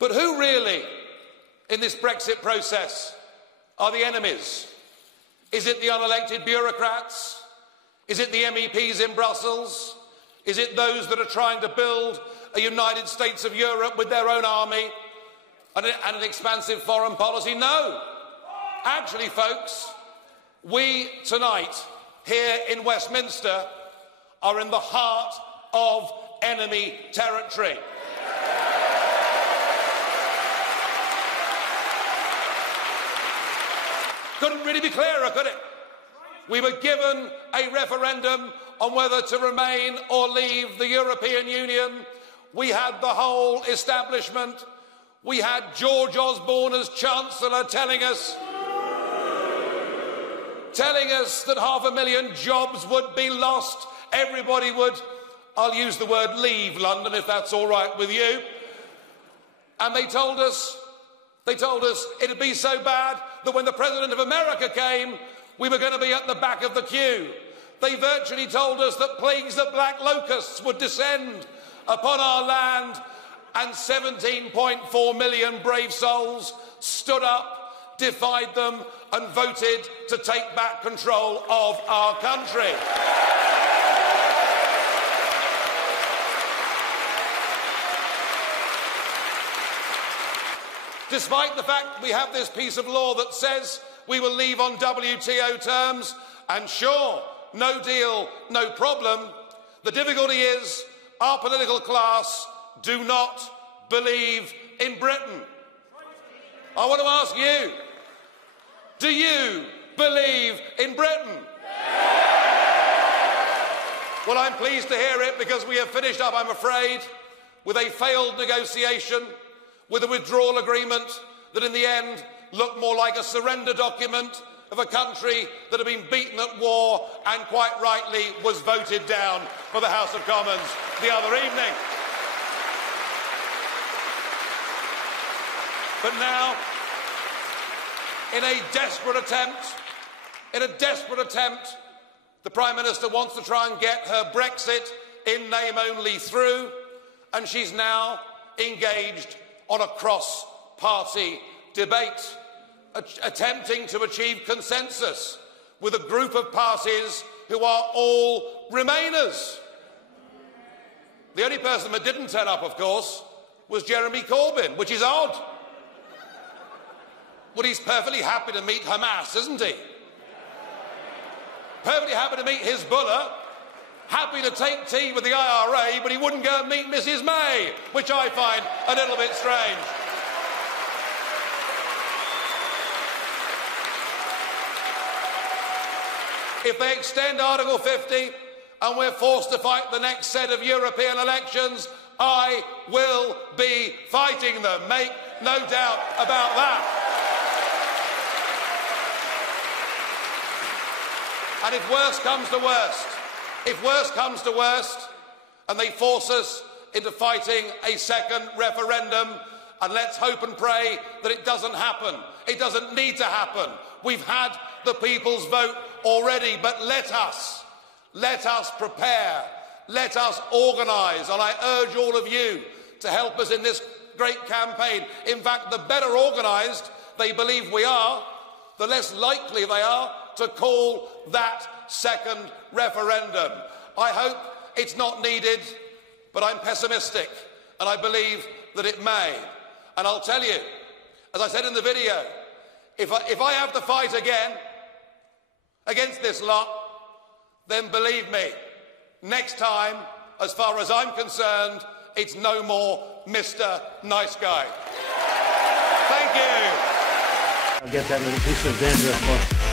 But who really, in this Brexit process, are the enemies? Is it the unelected bureaucrats? Is it the MEPs in Brussels? Is it those that are trying to build a United States of Europe with their own army and an expansive foreign policy? No. Actually, folks, we tonight here in Westminster are in the heart of enemy territory. Couldn't really be clearer, could it? We were given a referendum on whether to remain or leave the European Union. We had the whole establishment. We had George Osborne as Chancellor telling us that 500,000 jobs would be lost. Everybody would, I'll use the word leave London if that's all right with you. And they told us it'd be so bad that when the President of America came, we were going to be at the back of the queue. They virtually told us that plagues of black locusts would descend upon our land, and 17.4 million brave souls stood up, defied them, and voted to take back control of our country. Despite the fact we have this piece of law that says we will leave on WTO terms, and sure, no deal, no problem, the difficulty is our political class do not believe in Britain. I want to ask you, do you believe in Britain? Well, I'm pleased to hear it, because we have finished up, I'm afraid, with a failed negotiation, with a withdrawal agreement that in the end looked more like a surrender document of a country that had been beaten at war and quite rightly was voted down by the House of Commons the other evening. But now, in a desperate attempt, the Prime Minister wants to try and get her Brexit in name only through, and she's now engaged on a cross-party debate, attempting to achieve consensus with a group of parties who are all Remainers. The only person that didn't turn up, of course, was Jeremy Corbyn, which is odd. Well, he's perfectly happy to meet Hamas, isn't he? Perfectly happy to meet Hezbollah, happy to take tea with the IRA, but he wouldn't go and meet Mrs May, which I find a little bit strange. If they extend Article 50 and we're forced to fight the next set of European elections, I will be fighting them. Make no doubt about that. And if worse comes to worst, and they force us into fighting a second referendum, and let's hope and pray that it doesn't happen. It doesn't need to happen. We've had the people's vote already, but let us prepare, let us organise, and I urge all of you to help us in this great campaign. In fact, the better organised they believe we are, the less likely they are to call that second referendum. I hope it's not needed, but I'm pessimistic, and I believe that it may. And I'll tell you, as I said in the video, if I have to fight again against this lot, then believe me, next time, as far as I'm concerned, it's no more Mr. Nice Guy. Thank you. I'll get that little piece of dandruff for